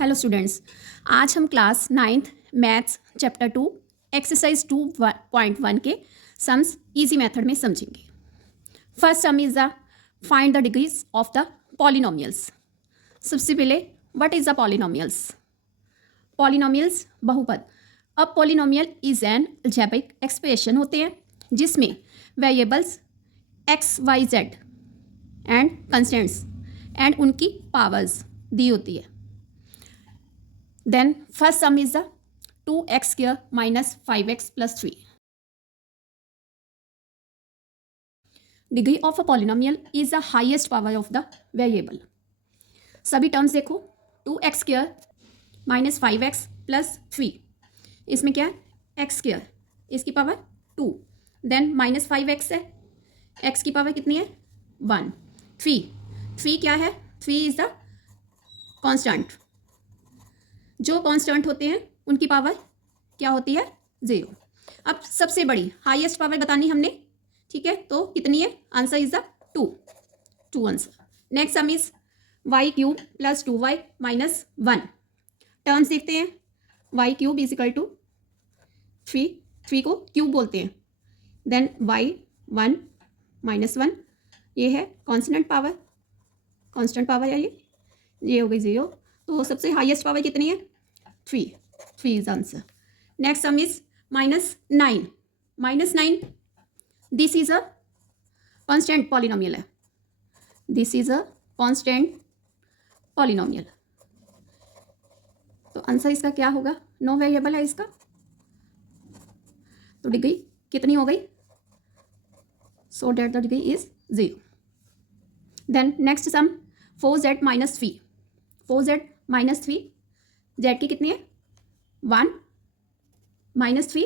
Hello students, आज हम class 9th maths chapter 2 exercise 2.1 के सम्स इजी मेथड में समझेंगे। First sum is the find the degrees of the polynomials. सबसे पहले what is the polynomials? Polynomials बहुपद। अब polynomial is an algebraic expression होते हैं जिसमें variables x y z and constants and उनकी पावर्स दी होती है। Then first sum is the 2x square minus 5x plus 3. Degree of a polynomial is the highest power of the variable. सभी terms देखो, 2x square minus 5x plus 3. इसमें क्या है? x square, इसकी पावर 2. Then minus 5x है, x की power कितनी है? 1. 3 क्या है? 3 is the constant. जो कांस्टेंट होते हैं उनकी पावर क्या होती है? 0. अब सबसे बड़ी हाईएस्ट पावर बतानी हमने, ठीक है, तो कितनी है? Answer is the 2 answer. Next sum is y cube plus 2y minus 1। Terms देखते हैं। Y cube is equal to 3 को क्यूब बोलते हैं। देन वाई 1 माइनस 1, ये है कांस्टेंट पावर है, ये हो गई 0। तो सबसे हाईएस्ट पावर कितनी है? 3 is answer. Next sum is -9 this is a constant polynomial है। This is a constant polynomial, तो आंसर इसका क्या होगा? नो वेरिएबल है इसका, तो डिग्री कितनी हो गई? So that the degree is 0। Then next sum 4z minus 3। 4z minus 3, z की कितनी है? 1 minus 3,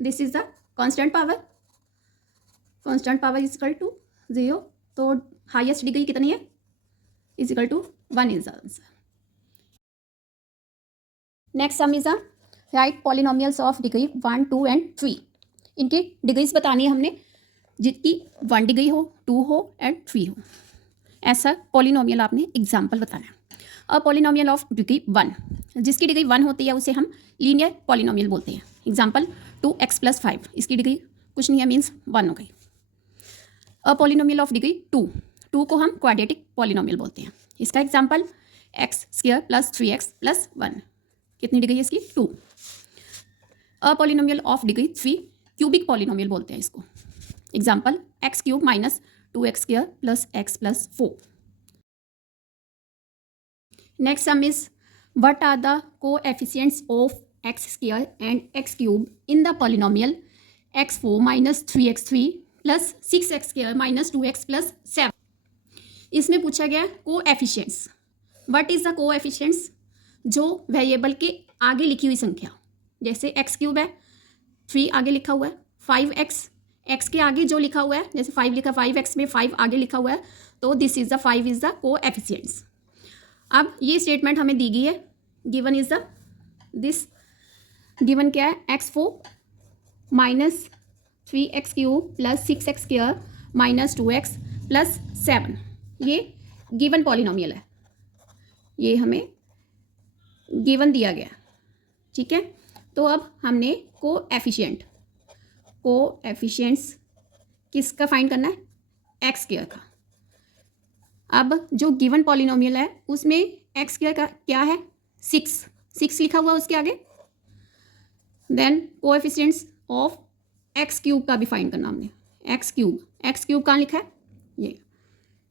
this is the constant power is equal to 0, तो हाईएस्ट डिग्री कितनी है? Is equal to 1 is the answer. Next sum is the right polynomials of degree 1, 2 and 3। इनकी degrees बतानी है हमने, जिसकी 1 डिग्री हो, 2 हो एंड 3 हो। ऐसा पॉलिनोमियल आपने एग्जाम्पल बताना है। अ पॉलिनोमियल ऑफ डिग्री 1, जिसकी डिग्री 1 होती है उसे हम लीनियर पॉलिनोमियल बोलते हैं। एग्जाम्पल 2x प्लस 5, इसकी डिग्री कुछ नहीं है, मीन्स 1 हो गई। अ पॉलिनोमियल ऑफ डिग्री 2 को हम क्वाड्रेटिक पॉलिनोमियल बोलते हैं। इसका example x square plus 3x plus 1, कितनी डिग्री है इसकी? 2। A polynomial of degree 3 cubic polynomial बोलते हैं इसको। Example x cube minus 2x square plus x plus 4। Next sum is what are the coefficients of x square and x cube in the polynomial x4 minus 3x3 plus 6x square minus 2x plus 7। इसमें पूछा गया coefficients. What is the coefficients? जो variable के आगे लिखी हुई संख्या, जैसे x क्यूब है, 3 आगे लिखा हुआ है, 5x, x के आगे जो लिखा हुआ है, जैसे 5 लिखा, 5x में 5 आगे लिखा हुआ है, तो this is the 5 is the coefficients. अब ये स्टेटमेंट हमें दी गई है, given is the this, given क्या है? x4 minus 3x cube plus 6x square minus 2x plus 7, ये गिवन पॉलिनोमियल है, ये हमें गिवन दिया गया, ठीक है। तो अब हमने कोएफिशिएंट्स किसका फाइंड करना है? x स्क्वायर का। अब जो गिवन पॉलिनोमियल है उसमें x स्क्वायर का क्या है? 6 लिखा हुआ उसके आगे। Then coefficients of x cube का भी फाइंड करना हमने। x क्यूब कहाँ लिखा है? ये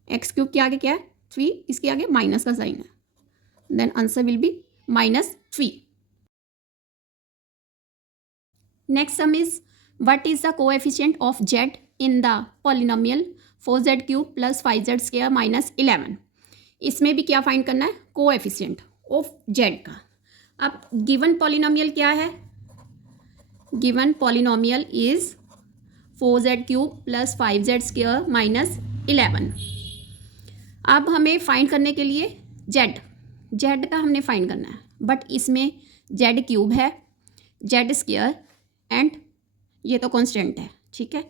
x क्यूब के आगे क्या है? 3, इसके आगे माइनस का साइन है। Then answer will be -3। Next sum is what is the coefficient of z in the polynomial 4z cube plus 5z square minus 11। इसमें भी क्या फाइंड करना है? कोएफिशिएंट ऑफ z का। अब गिवन पॉलिनोमियल क्या है? Given polynomial is 4z cube plus 5z square minus 11। अब हमें फाइंड करने के लिए z का हमने फाइंड करना है, बट इसमें z क्यूब है, z स्क्वायर एंड ये तो कांस्टेंट है, ठीक है।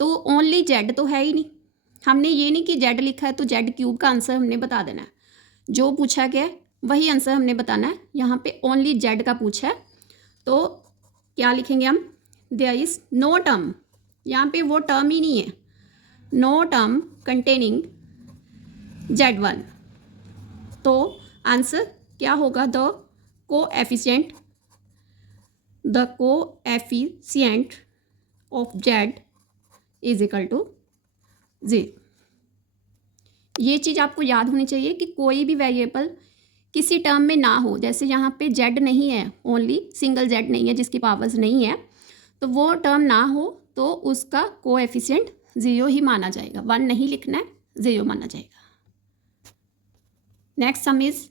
तो ओनली z तो है ही नहीं, हमने ये नहीं कि z लिखा है तो z क्यूब का आंसर हमने बता देना है। जो पूछा गया वही आंसर हमने बताना है। यहाँ पे ओनली जेड का पूछा है तो क्या लिखेंगे हम, देयर इज़ नो टर्म, यहाँ पे वो टर्म ही नहीं है, नो टर्म कंटेनिंग Z1। तो आंसर क्या होगा, the coefficient of Z is equal to 0। ये चीज़ आपको याद होनी चाहिए कि कोई भी वेरिएबल किसी टर्म में ना हो, जैसे यहाँ पे Z नहीं है, ओनली सिंगल Z नहीं है जिसकी पावर्स नहीं है, तो वो टर्म ना हो तो उसका कोएफिशिएंट 0 ही माना जाएगा, 1 नहीं लिखना है, 0 माना जाएगा। Next sum is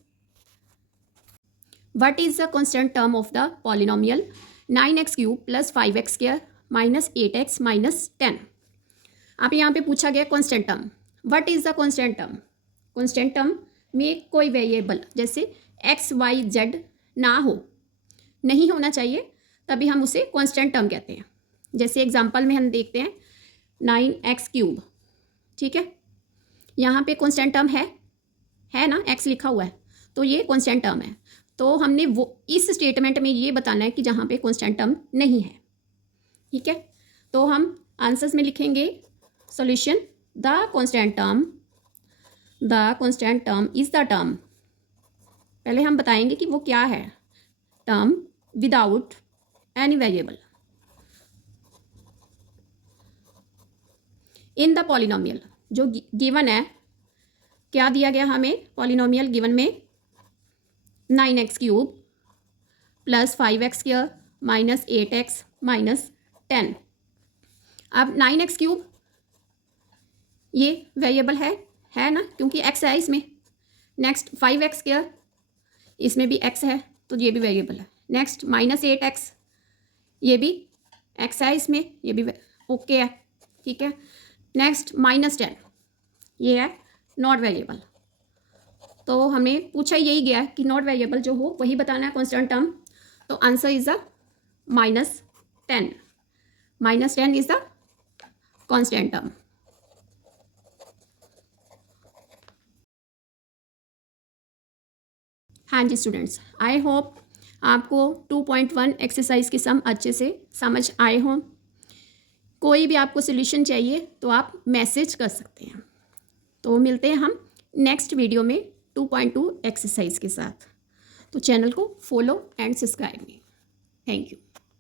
what is the constant term of the polynomial 9x³ + 5x² - 8x - 10। आप यहाँ पे पूछा गया constant term, what is the constant term. Constant term में कोई वेरिएबल जैसे x y z ना हो, नहीं होना चाहिए, तभी हम उसे कांस्टेंट टर्म कहते हैं। जैसे एग्जांपल में हम देखते हैं 9x³, ठीक है, यहाँ पे कांस्टेंट टर्म है ना, x लिखा हुआ है, तो ये कांस्टेंट टर्म है। तो हमने वो इस स्टेटमेंट में ये बताना है कि जहाँ पे कांस्टेंट टर्म नहीं है, ठीक है। तो हम आंसर्स में लिखेंगे solution, the constant term is the term, पहले हम बताएंगे कि वो क्या है, term without any variable in the polynomial. जो गिवन है, क्या दिया गया हमें, पॉलिनोमियल गिवन में 9x³ + 5x² - 8x - 10। अब 9x³ ये वेरिएबल है ना, क्योंकि x है इसमें। नेक्स्ट 5x², इसमें भी x है तो ये भी वेरिएबल है। नेक्स्ट -8x, ये भी x है इसमें, ये भी ओके है, ठीक है। नेक्स्ट -10, ये है नॉट वेरिएबल। तो हमें पूछा यही गया कि नॉट वेरिएबल जो हो वही बताना है कांस्टेंट टर्म। तो answer is the -10, -10 is the constant term. हाँ जी स्टूडेंट्स, आई होप आपको 2.1 एक्सरसाइज के सम अच्छे से समझ आए हों। कोई भी आपको सोल्यूशन चाहिए तो आप मैसेज कर सकते हैं। तो मिलते हैं हम नेक्स्ट वीडियो में 2.2 एक्सरसाइज के साथ। तो चैनल को follow and subscribe. Thank you.